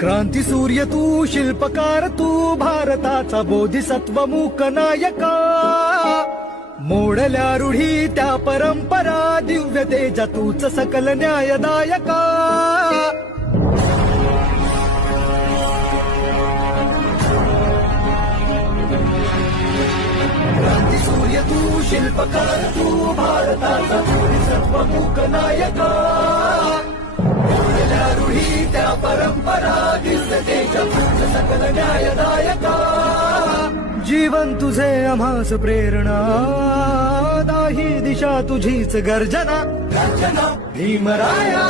क्रांती सूर्य तू, शिल्पकार तू, भारताचा बोधिसत्व मूक नायका. मोडल्या रूढी त्या परंपरा, दिव्य तेजा तूच सकल न्यायदायका. क्रांती सूर्य तू, शिल्पकार तू, भारताचा बोधिसत्व मूक नायका. मोडल्या रूढी त्या परंपरा, दिव्य तेजा तूच सकल न्यायदायका. जीवन तुझे आम्हास प्रेरणा, दाही दिशा तुझीच गर्जना. भीमराया